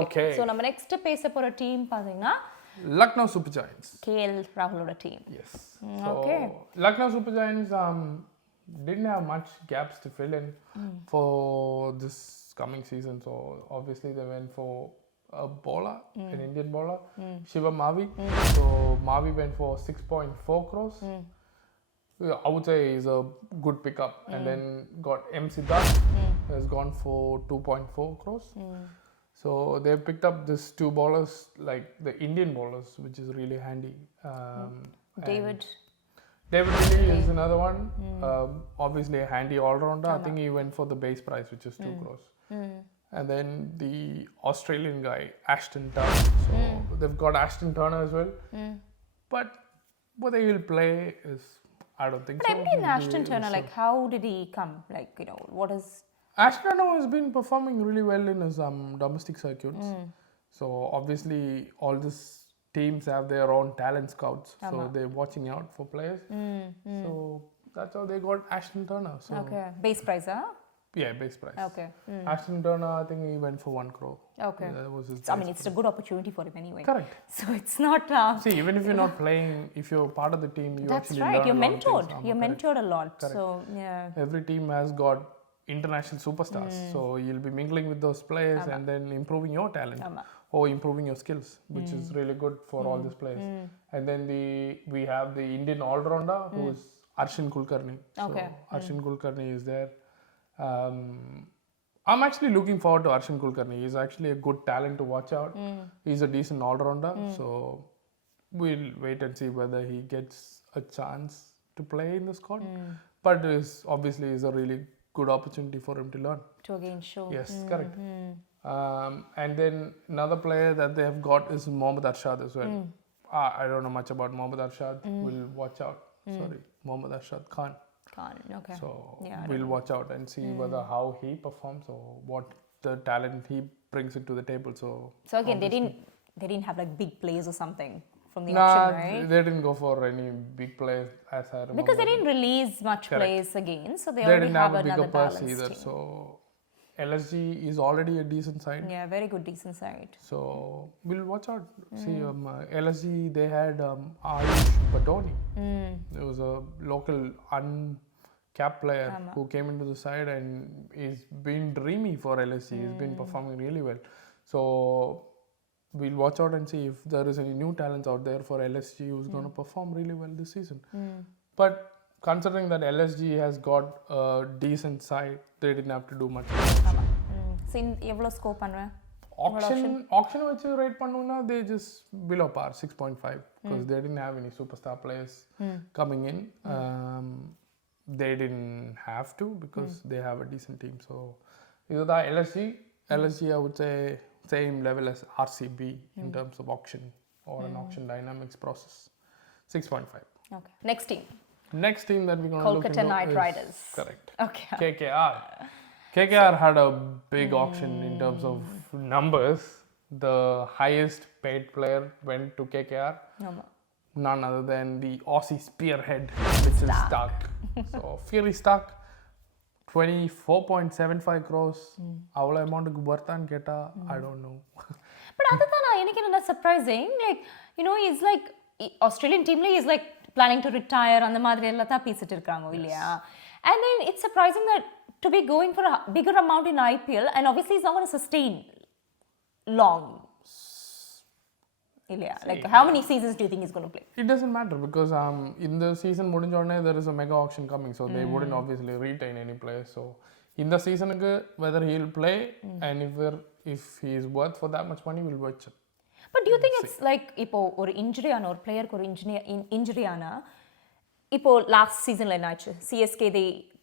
Okay. So நம்ம next பேச போற டீம் பாத்தீங்கன்னா Lucknow Super Giants. KL ராகுலோட team. Yes. So okay. Lucknow Super Giants didn't have much gaps to fill in for this coming season. So obviously they went for a bowler, an Indian bowler, Shiva Mavi. So Mavi went for 6.4 crores. I would say is a good pickup. And then got M. Siddharth has gone for 2.4 crores. So they've picked up these two bowlers, like the Indian bowlers, which is really handy. David Lilly is another one. Obviously a handy all-rounder. I think he went for the base price, which is 2 crores. And then the Australian guy, Ashton Turner. So they've got Ashton Turner as well. But whether he'll play is, I don't think but so. I mean Ashton Turner, like how did he come? Like, you know, what is... Ashton Turner has been performing really well in his domestic circuits. So obviously all these teams have their own talent scouts. So they're watching out for players. So that's how they got Ashton Turner. So Okay. Base price, huh? yeah, base price. Okay. Ashton Turner, I think he went for 1 crore. Okay. That was his I mean, it's a good opportunity for him anyway. Correct. So it's not... See, even if you're not playing, if you're part of the team, you That's actually right. learn You're a lot of mentored. things. You're Correct. mentored a lot. So, yeah. Every team has got international superstars. So you'll be mingling with those players and then improving your talent or improving your skills, which is really good for all these players. And then we have the Indian all-rounder who is Arshin Kulkarni. Okay. So Arshin Kulkarni is there. I'm actually looking forward to Arshin Kulkarni. He's actually a good talent to watch out. He's a decent all-rounder. So we'll wait and see whether he gets a chance to play in the squad. But obviously is a really good opportunity for him to learn. To again show. Yes, correct. And then another player that they have got is Mohammad Arshad as well. I don't know much about Mohammad Arshad. We'll watch out. Sorry, Mohammad Arshad Khan. Okay. So Yeah, we'll watch out and see whether how he performs or what the talent he brings into the table. So again, they didn't have like big plays or something from the nah, auction, right? they didn't go for any big players as I remember. Because they didn't release much plays again, so they They already didn't have a another bigger purse balanced either. team. So LSG is already a decent side. Yeah, very good, decent side. So we'll watch out. See, LSG, they had Ayush Badoni. There was a local uncapped player who came into the side and is been dreamy for LSG. He's been performing really well. So we'll watch out and see if there is any new talents out there for LSG who's going to perform really well this season. But considering that LSG has got a decent side, they didn't have to do much. So எவ்வளோ score பண்ணுவேன்? Auction which rate pannuna, they just below par 6.5 because they didn't have any superstar players coming in. They didn't have to because they have a decent team. So either the LSG I would say same level as RCB in terms of auction or an auction dynamics process. 6.5. Okay. Next team that we're going to look into Kolkata Knight is Riders. correct. Okay. KKR had a big auction in terms of numbers. The highest paid player went to KKR. None other than the Aussie spearhead, Mitchell Starc. So Fury Starc, 24.75 crores. Avla amount ku varthan keta, I don't know. But adutana enakku enna surprising, like, you know, he's like Australian team he's like planning to retire and the madri ella tha peesitu irukanga illaya. And then it's surprising that to be going for a bigger amount in IPL, and obviously he's not going to sustain long. Illaya. Like, how many seasons do you think he's going to play? It doesn't matter because in the season mudinjone there is a mega auction coming, so they wouldn't obviously retain any players. So in the season whether he'll play and if he is worth for that much money, we'll watch it. But do you think it's like இப்போ ஒரு injury ஆன ஒரு பிளேயருக்கு ஒரு injury ஆனா இப்போ last சீசன்ல என்னாச்சு? CSK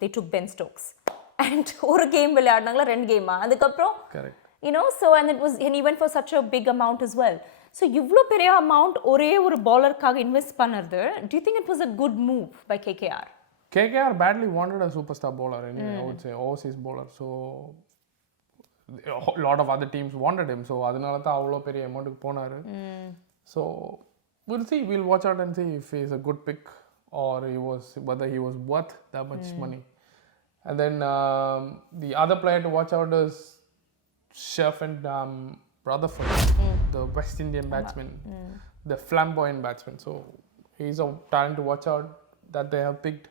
they took Ben Stokes and ஒரு கேம் விளையாடுனாங்களா, 2 கேமா, அதுக்கப்புறம் you know, so and he went for such a big amount as well. So இவ்ளோ பெரிய amount ஒரே ஒரு bowlerக்காக இன்வெஸ்ட் பண்ணறது, do you think it was a good move by KKR? KKR badly wanted a superstar bowler anyway, I would say overseas bowler. So a lot of other teams wanted him, so அதனால தான் அவ்வளோ பெரிய அமௌண்ட்டுக்கு போனாரு. So we'll see, we'll watch out and see if he's a good pick or whether he was worth that much money. And then the other player to watch out is Chef and Rutherford, the West Indian batsman, the flamboyant batsman. So he's a talent to watch out that they have picked.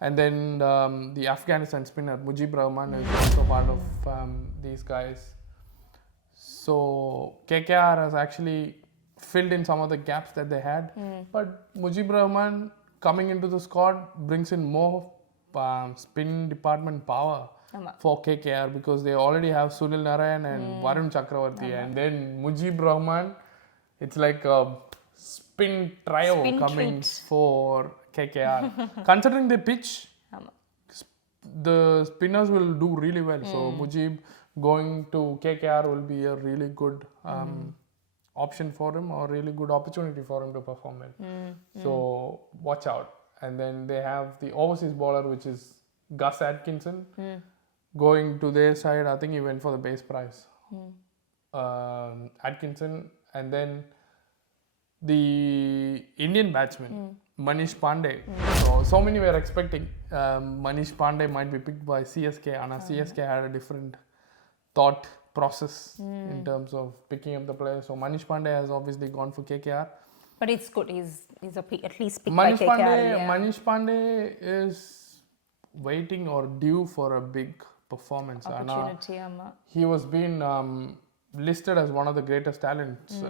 And then the Afghanistan spinner Mujib Rahman is also part of these guys. So KKR has actually filled in some of the gaps that they had. But Mujib Rahman coming into the squad brings in more spin department power for KKR because they already have Sunil Narayan and Varun Chakravarti. And then Mujib Rahman, it's like a spin trio coming for KKR. Considering the pitch, the spinners will do really well. So Mujib going to KKR will be a really good option for him or really good opportunity for him to perform well. So watch out. And then they have the overseas bowler, which is Gus Atkinson, going to their side. I think he went for the base price. Atkinson, and then the Indian batsman Manish Pandey. So many were expecting Manish Pandey might be picked by CSK, and CSK had a different thought process in terms of picking up the players. So Manish Pandey has obviously gone for KKR. But it's good. He's at least picked by KKR. Manish Pandey is waiting or due for a big performance. Opportunity. He was being listed as one of the greatest talents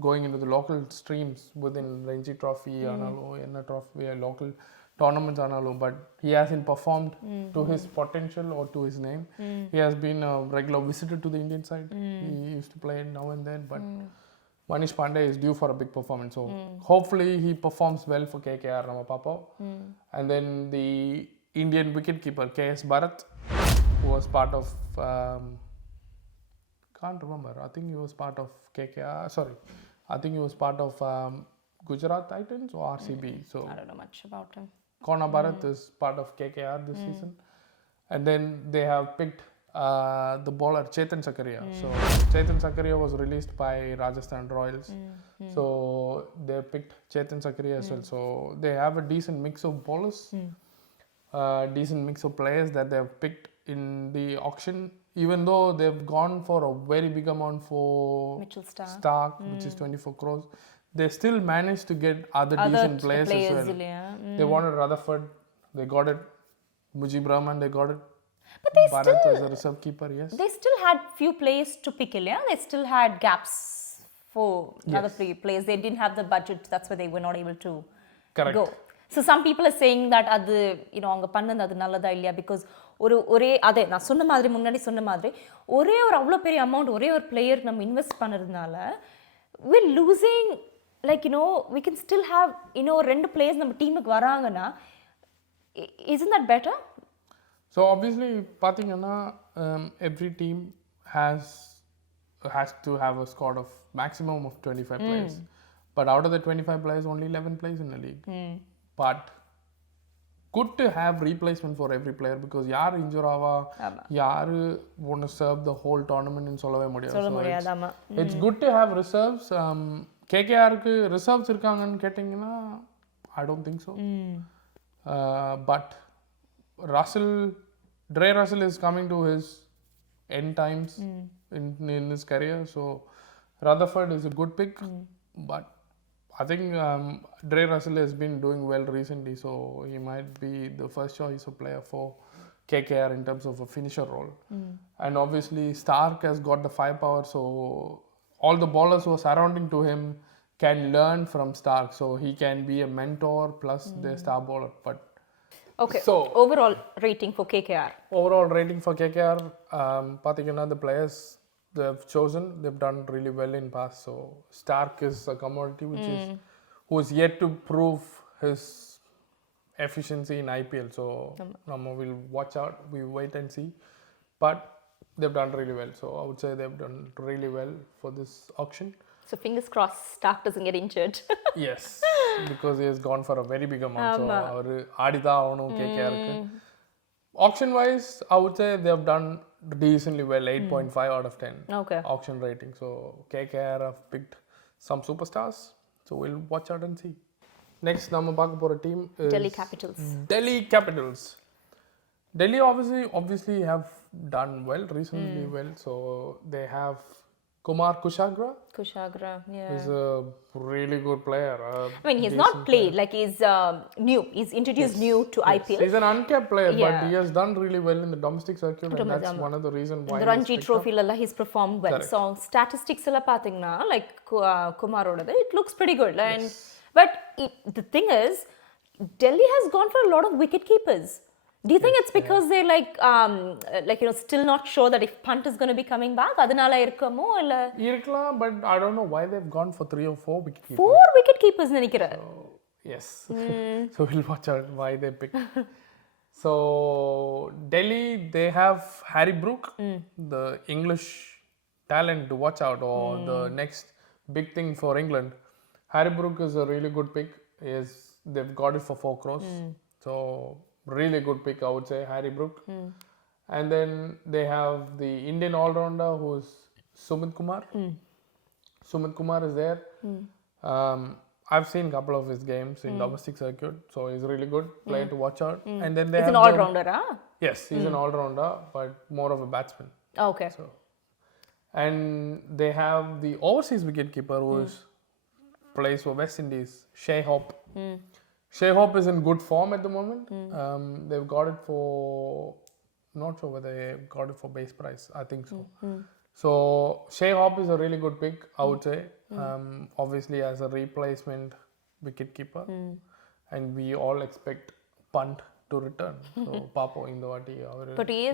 going into the local streams within Ranji Trophy, Enna Trophy, local tournaments, but he hasn't performed to his potential or to his name. He has been a regular visitor to the Indian side. He used to play now and then, but Manish Pandey is due for a big performance. So hopefully he performs well for KKR Ramapapa. And then the Indian wicketkeeper KS Bharat, who was part of can't remember. I think he was part of KKR. Sorry, I think he was part of Gujarat Titans or RCB. So I don't know much about him. Kona Bharat is part of KKR this season. And then they have picked the bowler Chetan Sakaria. So Chetan Sakaria was released by Rajasthan Royals. So they picked Chetan Sakaria as well. So they have a decent mix of bowlers, decent mix of players that they have picked in the auction. Even though they've gone for a very big amount for Mitchell Stark, which is 24 crores, they still managed to get other decent players as well. They wanted Rutherford, they got it. Mujib Rahman, they got it. But they Bharat still, as a reserve keeper, yes. They still had few players to pick, yeah? They still had gaps for other players. They didn't have the budget, that's why they were not able to go. So some people are saying that அது அவங்க பண்ணது அது நல்லதா இல்லையா because ஒரே அதே நான் சொன்ன மாதிரி முன்னாடி சொன்ன மாதிரி ஒரே ஒரு அவ்வளோ பெரிய அமௌண்ட் ஒரே ஒரு பிளேயர் நம்ம இன்வெஸ்ட் பண்ணுறதுனால we're losing like we can still have ரெண்டு பிளேயர்ஸ் நம்ம டீமுக்கு வராங்கன்னா isn't that better? So obviously பார்த்தீங்கன்னா every team has to have a squad of maximum of 25 players. But out of the 25 players, only 11 plays in the league. But good to have replacement for every player because யார் injure ஆவா யார் want to serve the whole tournament ன்னு சொல்லவே முடியாது. It's good to have reserves. KKRக்கு reserves இருக்காங்கன்னு கேட்டிங்கன்னா I don't think so. But Dre Russell is coming to his end times in his career. So Rutherford is a good pick. But I think Dre Russell has been doing well recently, so he might be the first choice of player for KKR in terms of a finisher role. And obviously Stark has got the firepower, so all the bowlers who are surrounding to him can learn from Stark, so he can be a mentor plus the star bowler. But okay, so overall rating for KKR. Overall rating for KKR, pathina the players they've chosen, they've done really well in past. So Stark is a commodity who is yet to prove his efficiency in IPL. So we'll watch out, we wait and see. But they've done really well. So I would say they've done really well for this auction. So fingers crossed Stark doesn't get injured. Yes, because he has gone for a very big amount. So avaru aditha avanu KKR ku. Auction wise, I would say they've done decently well, 8.5 out of 10 auction rating. So KKR have picked some superstars. So we'll watch out and see. Next, நம்ம பார்க்க போற team is Delhi Capitals. Delhi Capitals. Delhi obviously have done well recently. So they have Kumar Kushagra Kushagra, yeah. is a really good player. I mean, he's not played, like he's new. He's introduced new to Yes, IPL. he's an uncapped player, but Yeah. he has done really well in the domestic circuit, and that's one of the reasons why The he's Ranji picked Trophy up. lalla he's performed well. Correct. So statistics alla pathina like Kumar odadu, it looks pretty good. And Yes. but the thing is, Delhi has gone for a lot of wicket keepers. Do you think it's because they're like still not sure that if Pant is going to be coming back? Adanala irukamo illa Irkla, but I don't know why they've gone for 3 or 4 wicket keepers. 4 wicket keepers nenikira. Yes. So we'll watch out why they picked. So Delhi, they have Harry Brook, the English talent to watch out, or the next big thing for England. Harry Brook is a really good pick. They've got it for 4 crores. So really good pick, I would say, Harry Brook. And then they have the Indian all-rounder who's Sumit Kumar. Sumit Kumar is there. I've seen a couple of his games in domestic circuit, so he's really good player to watch out. And then they He's have an all-rounder, huh? Yes, he's an all-rounder, but more of a batsman. Okay. So, and they have the overseas wicketkeeper who plays for West Indies, Shea Hope. Shea Hope is in good form at the moment. They've got it for, not sure whether they got it for base price. I think so. So Shea Hope is a really good pick, I would say. Obviously as a replacement wicketkeeper, and we all expect Pant to return. So Papo in the Vati. But he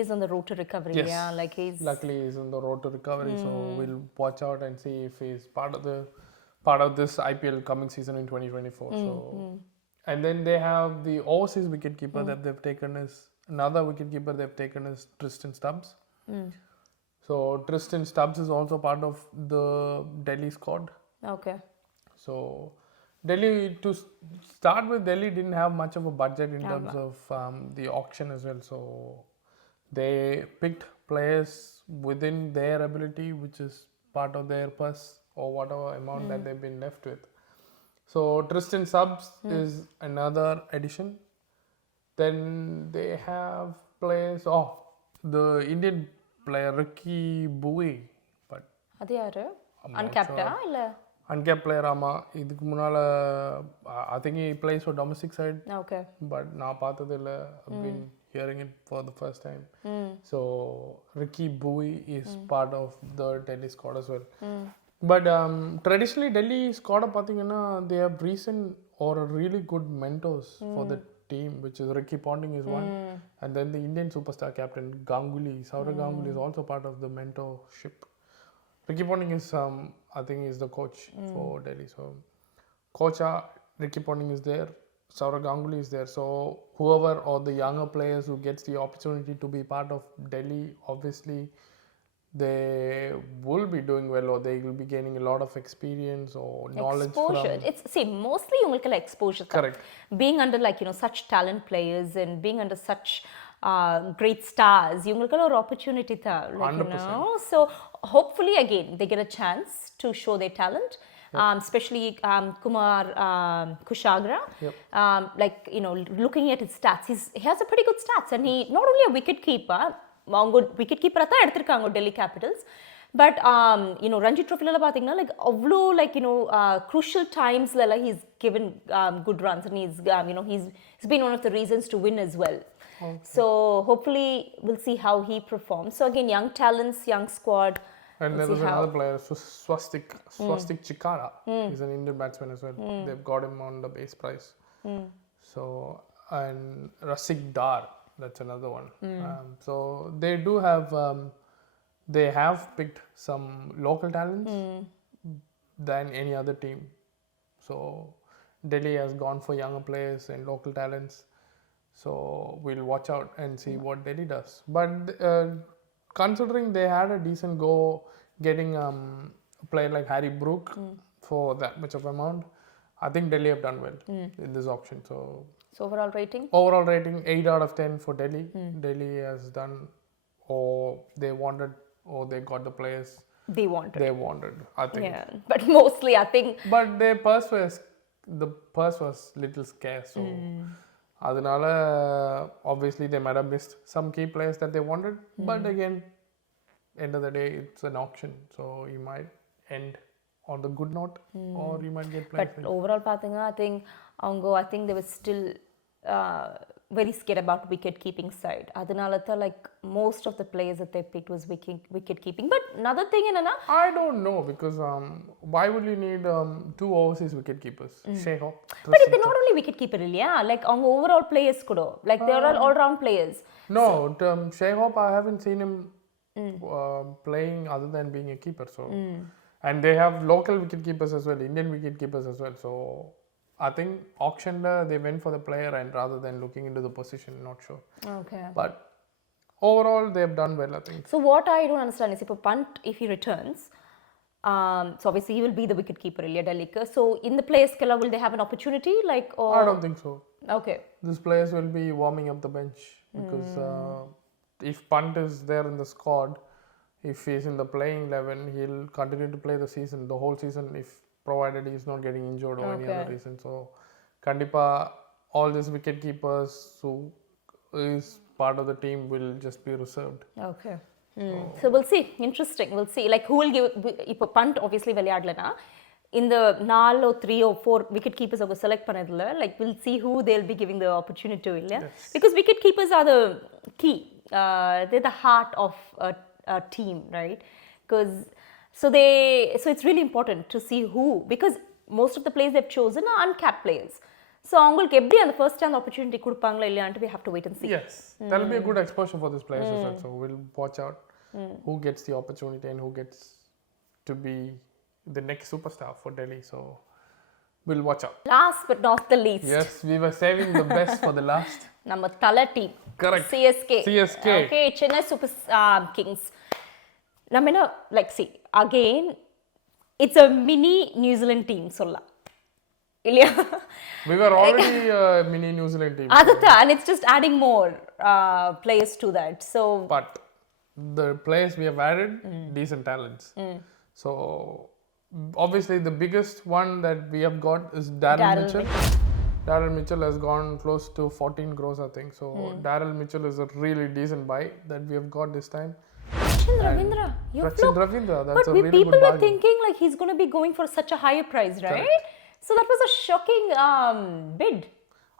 is on the road to recovery. Yes. Yeah, like he's Luckily he's on the road to recovery, so we'll watch out and see if he's part of this IPL coming season in 2024. So, and then they have the overseas wicketkeeper that they've taken is another wicketkeeper they've taken is Tristan Stubbs. So Tristan Stubbs is also part of the Delhi squad. okay. So Delhi, to start with, Delhi didn't have much of a budget in terms of the auction as well. So they picked players within their ability, which is part of their purse or whatever amount that they've been left with. So Tristan Stubbs is another addition. Then they have players. The Indian player Ricky Bowie, but அது யாரு? I'm not Uncapped இல்ல? uncapped player. இதுக்கு முன்னால I think he plays for domestic side, Okay. but நான் பார்த்தது இல்ல. I've been hearing it for the first time. So Ricky Bowie is part of the Delhi squad as well. But traditionally Delhi squad பார்த்தீங்கன்னா they have recent or really good mentors for the team, which is Ricky Ponting is one, and then the Indian superstar captain Ganguly, Saurav Ganguly is also part of the mentorship. Ricky Ponting is I think is the coach for Delhi. So Ricky Ponting is there, Saurav Ganguly is there. So whoever or the younger players who gets the opportunity to be part of Delhi, obviously they will be doing well, or they will be gaining a lot of experience or knowledge Exposure. from. It's mostly உங்களுக்கு exposure. Correct. Being under such talent players and being under such great stars, உங்களுக்கு ஒரு opportunity தான். 100%. So hopefully again they get a chance to show their talent. Especially Kumar Kushagra, looking at his stats, he has a pretty good stats, and he not only a wicket keeper. அவங்க wicket கீப்பராக தான் எடுத்திருக்காங்க Delhi Capitals, but Ranji ட்ரோஃபிலலாம் பார்த்தீங்கன்னா அவ்வளோ crucial டைம்ஸ்லலாம் he's given good runs, and he's been one of the reasons to win as well. So hopefully we'll see how he performs. So again, young talents, young squad. And there was another player, Swastik Chikara. He's an Indian batsman as well. They've got him on the base price. So, and Rasik Dar, that's another one. So they do have, they have picked some local talents than any other team. So Delhi has gone for younger players and local talents. So we'll watch out and see what Delhi does. But considering they had a decent go getting a player like Harry Brook for that much of amount, I think Delhi have done well in this auction. So overall rating? Overall rating 8 out of 10 for Delhi. Delhi has done, or they wanted, or they got the players they wanted, I think. Yeah, but mostly I think. But the purse was little scarce, so adunala obviously they might have missed some key players that they wanted. But again, end of the day, it's an auction. So you might end on the good note, or you might get played. But overall, பார்த்தீங்கன்னா, I think they were still very scared about wicket keeping side. அதனால தான் like most of the players that they picked was wicket keeping. But another thing என்னன்னா, I don't know because why would you need two overseas wicket keepers? Shehop. But they're not only wicket keeper இல்லையா? Like அவங்க overall players கூட. Like they are all round players. No, Shehop, I haven't seen him playing other than being a keeper. So, and they have local wicket keepers as well, Indian wicket keepers as well. So, I think auction they went for the player and rather than looking into the position, not sure. Okay. But overall, they have done well, I think. So what I don't understand is if a punt, if he returns, so obviously he will be the wicket keeper, Ilya Dalika. So in the players' killer, will they have an opportunity, like? Or? I don't think so. Okay. These players will be warming up the bench because if punt is there in the squad, if he's in the playing 11, he'll continue to play the season, the whole season, if provided he's not getting injured or any other reason. So, Kandipa, all these wicket keepers who is part of the team will just be reserved. Okay. So we'll see. Interesting. We'll see. Like who will give? If a punt obviously விளையாடலனா in the 4 or 3 or 4 wicket keepers அவங்க select பண்ணதுல like we'll see who they'll be giving the opportunity to, இல்லையா? Because wicket keepers are the key. They're the heart of a team, right? Because so it's really important to see who, because most of the players they've chosen are uncapped players. So அவங்களுக்கு எப்படி அந்த first chance opportunity கொடுப்பாங்களா இல்லையான்ட்டு we have to wait and see. Yes, that'll be a good exposure for these players as well. So we'll watch out who gets the opportunity and who gets to be the next superstar for Delhi. So we'll watch out. Last but not the least. Yes, we were saving the best for the last. நம்ம தல team. Correct. CSK. Okay, Chennai Super Kings. நம்ம என்ன like see again it's a mini New Zealand team சொல்லலாம். இல்லையா? We were already a mini New Zealand team. அதுதான், and it's just adding more players to that. So but the players we have added decent talents. So obviously the biggest one that we have got is Daryl Mitchell. Daryl Mitchell has gone close to 14 crores, I think. So Daryl Mitchell is a really decent buy that we have got this time. Rachin Ravindra, that's a really good people were bargain. thinking like he's going to be going for such a higher price, right? Correct. So that was a shocking bid.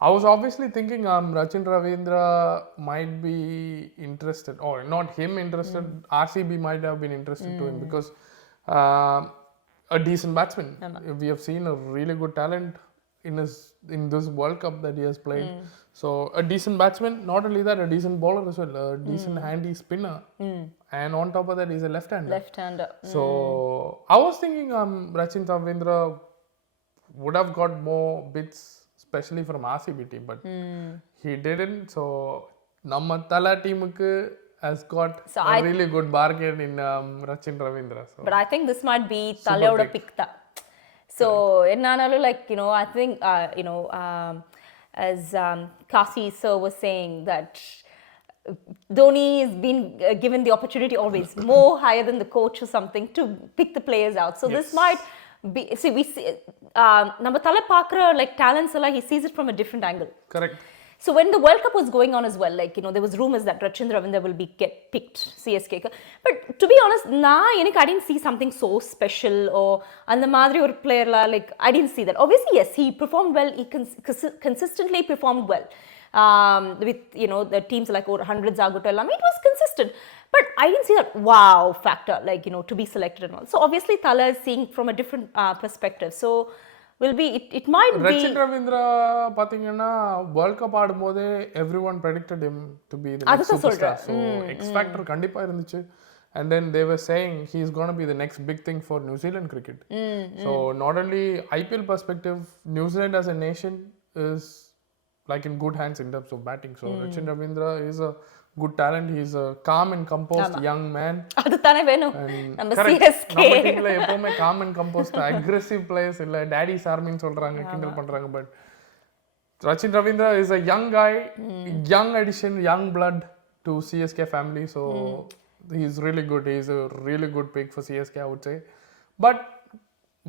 I was obviously thinking Rachin Ravindra might be interested, or not him interested, RCB might have been interested to him because a decent batsman. We have seen a really good talent in this World Cup that he has played. So a decent batsman, not only that, a decent bowler as well, a decent handy spinner, and on top of that he's a left-hander. So I was thinking Rachin Ravindra would have got more bids, especially from RCB team, but he didn't. So Namma Tala team has got a really good bargain in Rachin Ravindra. So. But I think this might be Talayoda pick. So ennanalu like I think as Kasi sir was saying that Dhoni has been given the opportunity always more higher than the coach or something to pick the players out. So this might be, see we see நம்ம தலை பார்க்குற like talents எல்லாம் he sees it from a different angle. Correct. So when the World Cup was going on as well, like there was rumors that Rachin Ravindra will be get picked CSK. But to be honest, I didn't see something so special or அந்த மாதிரி ஒரு player like I didn't see that. Obviously yes, he performed well. He consistently performed well with the teams like over hundreds agutella. It was consistent. But I didn't see that wow factor like to be selected and all. So obviously Thala is seeing from a different perspective. So will be it might be Rachin Ravindra பாத்தீங்கன்னா World Cup ஆடும்போது everyone predicted him to be the next superstar. So X factor கண்டிப்பா இருந்துச்சு. And then they were saying he's going to be the next big thing for New Zealand cricket. So not only IPL perspective, New Zealand as a nation is like in good hands in terms of batting. So Rachin Ravindra is a good talent. He's a calm and composed young man. அதுதானே வேணும் நம்ம CSK நம்ம டீம்ல எப்பவுமே calm and composed aggressive players இல்ல daddy's army ன்னு சொல்றாங்க கிண்டல் பண்றாங்க. But Rachin Ravindra is a young guy, young addition, young blood to CSK family. So he's really good. He's a really good pick for CSK, I would say. But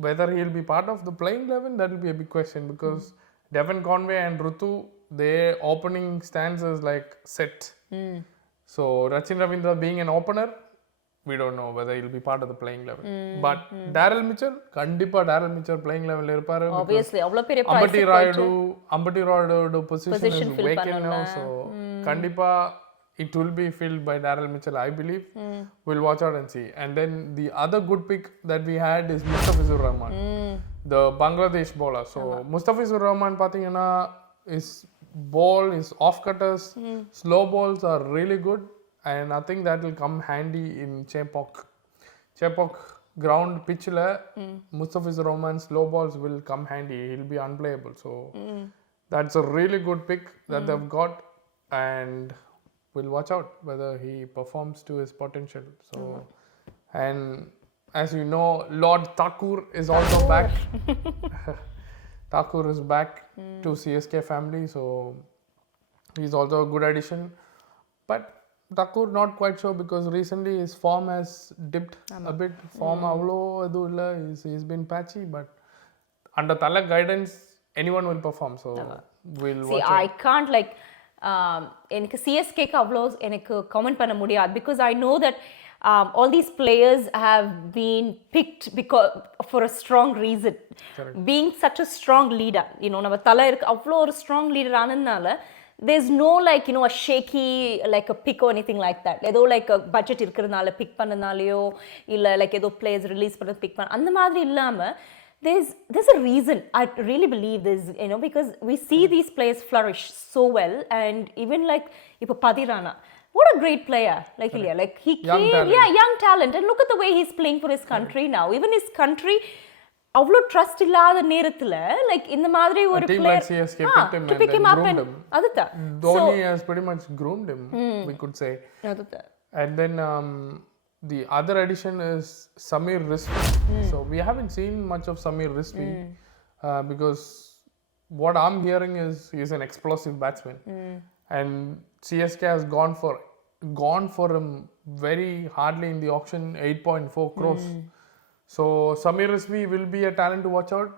whether he'll be part of the playing 11, that will be a big question because Devon Conway and Rutu, their opening stance is like set. So Rachin Ravindra being an opener we don't know whether he'll be part of the playing level. But Daryl Mitchell, kandipa Daryl Mitchell playing level la irparu. Obviously அவ்வளவு பெரிய price Ambati Rayudu position is fill vacant now, so kandipa it will be filled by Daryl Mitchell, I believe. We'll watch out and see. And then the other good pick that we had is Mustafizur Rahman, the Bangladesh bowler. So Mustafizur Rahman pathina his ball, his off cutters, slow balls are really good, and I think that will come handy in Chepauk ground pitch la Mustafizur Rahman slow balls will come handy. He'll be unplayable, so that's a really good pick that they've got, and we'll watch out whether he performs to his potential. So and as you know, Lord Thakur is also back. Thakur is back to CSK family, so he's also a good addition. But Thakur not quite sure because recently his form has dipped a bit. Form avlo edu illa, he's been patchy, but under Thalak guidance anyone will perform. So we'll watch I can't like எனக்கு சிஎஸ்கேக்கு அவ்வளோ எனக்கு comment பண்ண முடியாது because I know that all these players have been picked because for a strong reason. Correct. Being such a strong leader, you know, நம்ம தலை இருக்கு அவ்வளோ ஒரு strong leader ஆனதுனால there's no like, you know, a shaky like a pick or anything like that. ஏதோ like a budget இருக்கிறதுனால big பண்ணனாலையோ இல்லை like ஏதோ players release பண்ண பிக் பண்ண அந்த மாதிரி இல்லாமல் there's a reason. I really believe this, you know, because we see these players flourish so well, and even like ipo Padirana, what a great player, like Ilya, like he came, young talent, and look at the way he's playing for his country now. Even his country avlo trust illada nerathila like in the madri or player like CSK picked him, to pick him up and adutha Dhoni has pretty much groomed him, we could say. Adutha. And then the other addition is Samir Rizvi. So we haven't seen much of Samir Rizvi because what I'm hearing is he's an explosive batsman, and CSK has gone for him very hardly in the auction, 8.4 crores. So Samir Rizvi will be a talent to watch out.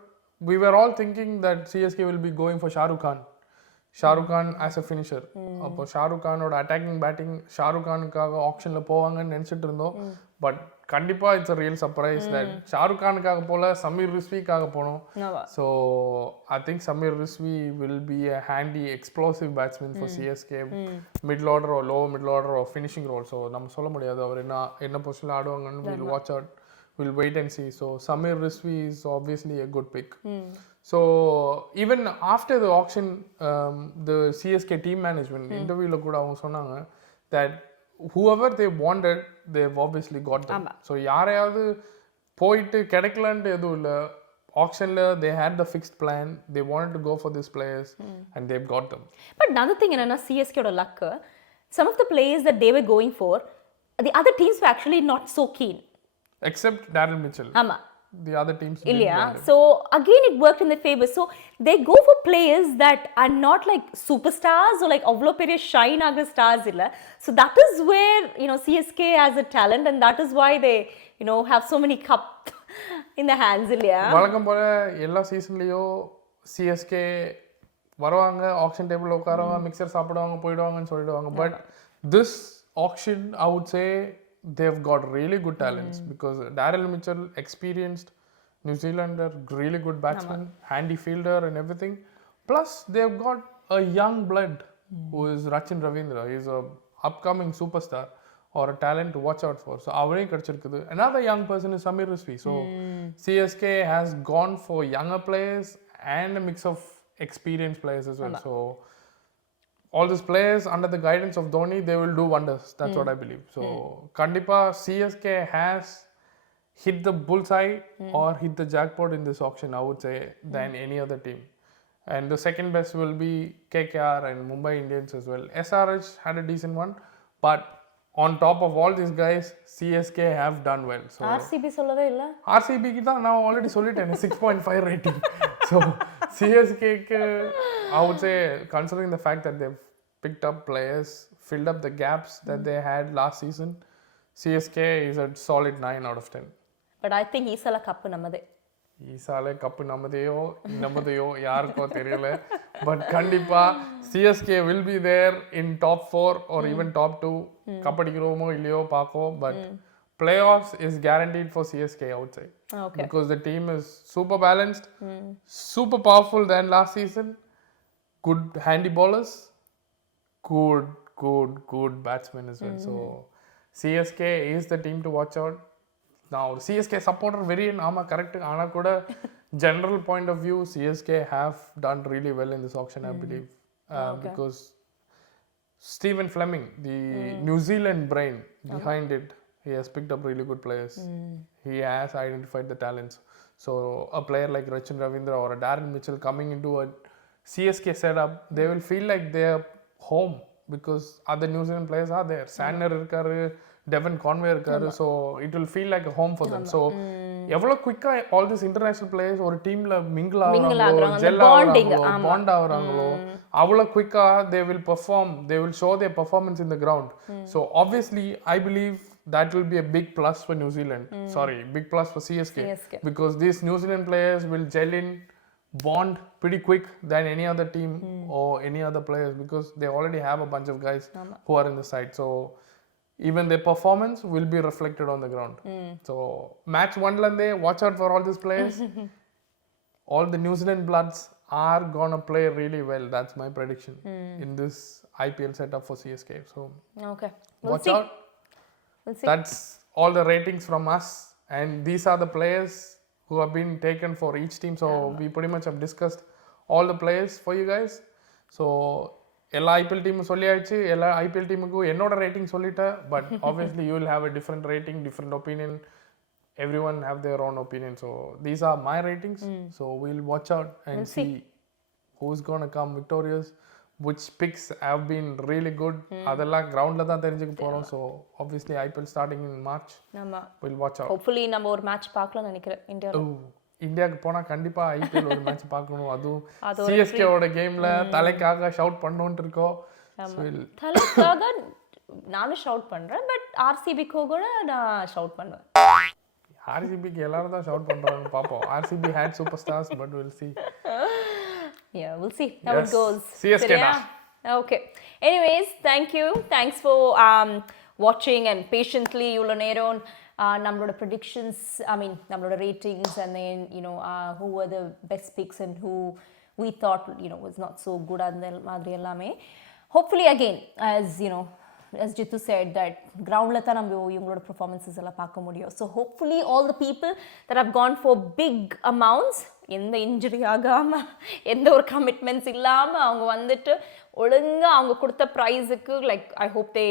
We were all thinking that CSK will be going for Shah Rukh Khan as a finisher. அப்போ ஷாருக் கானோட attacking batting Shahrukh கானுக்காக ஆப்ஷனில் போவாங்கன்னு நினச்சிட்டு இருந்தோம். But கண்டிப்பாக it's a real surprise that Shahrukh கானுக்காக போல சமீர் ரிஸ்விக்காக போனோம். So I think Sameer Rizvi will be a handy explosive batsman for CSK, middle order or low middle order or finishing role. So நம்ம சொல்ல முடியாது அவர் என்ன பொசிஷனில் ஆடுவாங்கன்னு. Will watch out, we'll wait and see. So Samir Rizvi is obviously a good pick. So even after the auction, the CSK team management interview la kuda avanga sonnaanga that whoever they wanted, they've obviously got them. So யாரையாவது போயிட்டு கிடைக்கலன்ட்டு எதுவும் இல்லை. auctionல they had the fixed plan, they wanted to go for these players and they've got them. But another thing enna CSK oda luck, some of the players that they were going for, the other teams were actually not so keen. Except Daryl Mitchell. The other teams didn't want him. So again it worked in their favor. So they go for players that are not like superstars or like avlo periya shine aga stars illa. So that is where, you know, CSK has a talent, and that is why they, you know, have so many cup in their hands illa. வழக்கம் போல எல்லா சீசன்லயும் CSK வருவாங்க, action டேபிள்ல உட்காருவாங்க, mixer சாப்பிடுவாங்க, போயிடுவாங்கன்னு சொல்லிடுவாங்க. But this auction, I would say they've got really good talents because Daryl Mitchell, experienced New Zealander, really good batsman, handy fielder and everything. Plus they've got a young blood who is Rachin Ravindra. He's a upcoming superstar or a talent to watch out for. So avare kadichirukku. Another young person is Samir Rizvi. So CSK has gone for younger players and a mix of experienced players as well. So all these players under the guidance of Dhoni, they will do wonders. That's what I believe. So kandipa CSK has hit the bullseye or hit the jackpot in this auction, I would say, than any other team. And the second best will be KKR and Mumbai Indians as well. SRH had a decent one, but on top of all these guys, CSK have done well. So RCB சொல்லவே இல்ல. RCB க்கு தான் நான் already சொல்லிட்டேன் 6.5 rating. So CSK க்கு I would say, considering the fact that they've picked up players, filled up the gaps that they had last season, CSK is a solid 9 out of 10. But I think Isala Cup namadhe. Isala Cup namadeyo namadeo yarko theriyala, but kandipa CSK will be there in top 4 or even top 2. Cup adikiromo illiyo paako, but playoffs is guaranteed for CSK outside. Okay. Because the team is super balanced, super powerful than last season, good handy bowlers, good batsmen as well. So CSK is the team to watch out. Now CSK supporter variant, correct. Ana kuda general point of view, CSK have done really well in this auction, I believe, because Stephen Fleming, the New Zealand brain behind it, he has picked up really good players. He has identified the talents. So a player like Rachin Ravindra or a Darren Mitchell coming into a CSK setup, they will feel like they're home because other New Zealand players are there. Sandner irkaru, Devon Conway irkaru, so it will feel like a home for them. So எவ்வளோ குயிக்காக all this international players ஒரு டீமில் mingle ஆகுறாங்களோ gel ஆகுறாங்களோ bond ஆகுறாங்களோ அவ்வளோ குயிக்காக they will perform, they will show there performance in the ground. So obviously I believe that will be a big plus for New Zealand. Sorry, big plus for CSK. Because these New Zealand players will gel in, bond pretty quick than any other team or any other players because they already have a bunch of guys who are in the side. So even their performance will be reflected on the ground. So match 1 lande watch out for all these players. All the New Zealand bloods are gonna play really well. That's my prediction in this IPL setup for CSK. So okay, watch out. We'll see. That's all the ratings from us, and these are the players who have been taken for each team. So we pretty much have discussed all the players for you guys. So எல்லா IPL டீமும் சொல்லியாச்சு, எல்லா IPL டீமுக்கும் என்னோட rating சொல்லிட்டேன். But obviously you will have a different rating, different opinion. Every one have their own opinion. So these are my ratings. So will watch out and C who's gonna come victorious, which picks have been really good. அதெல்லாம் கிரவுண்டில் தான் தெரிஞ்சுக்க போகிறோம். So obviously IPL starting in March. Will watch out. Hopefully நம்ம ஒரு match பார்க்கலாம்னு நினைக்கிறேன் இந்தியாவில். இந்தியாவுக்கு போனால் கண்டிப்பாக ஐபிஎல் ஒரு மேட்ச் பார்க்கணும். அதுவும் சிஎஸ்கேவோட கேமில் தலைக்காக ஷவுட் பண்ணணுன்ட்டு இருக்கோம். தலைக்காக நானும் ஷவுட் பண்ணுறேன், பட் ஆர்சிபிக்கோ கூட நான் ஷவுட் பண்ணுவேன். ஆர்சிபிக்கு எல்லாரும் தான் ஷவுட் பண்ணுறாங்க, பார்ப்போம். RCB had super stars, but will see. Yeah, we'll see how it goes. CSK da. Okay. Anyways, thank you. Thanks for watching and patiently இவ்வளோ நேரம் நம்மளோட predictions, I mean நம்மளோட ratings, and then who were the best picks and who we thought was not so good அந்த மாதிரி எல்லாமே. Hopefully again, as Jitu said, that groundல தான் நம்ம இவங்களோட performances எல்லாம் பார்க்க முடியும். So hopefully all the people that have gone for big amounts, எந்த இன்ஜுரி ஆகாம எந்த ஒரு கமிட்மெண்ட்ஸ் இல்லாம அவங்க வந்துட்டு ஒழுங்கா அவங்க கொடுத்த ப்ரைஸுக்கு like I hope they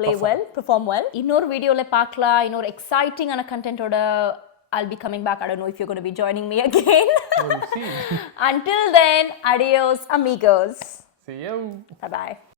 play well, perform well. இன்னொரு வீடியோல பார்க்கலாம், இன்னொரு எக்ஸைட்டிங்கான கண்டென்ட்டோட I'll be coming back. I don't know if you're going to be joining me again. We'll see. Until then, adios amigos. See you. Bye bye.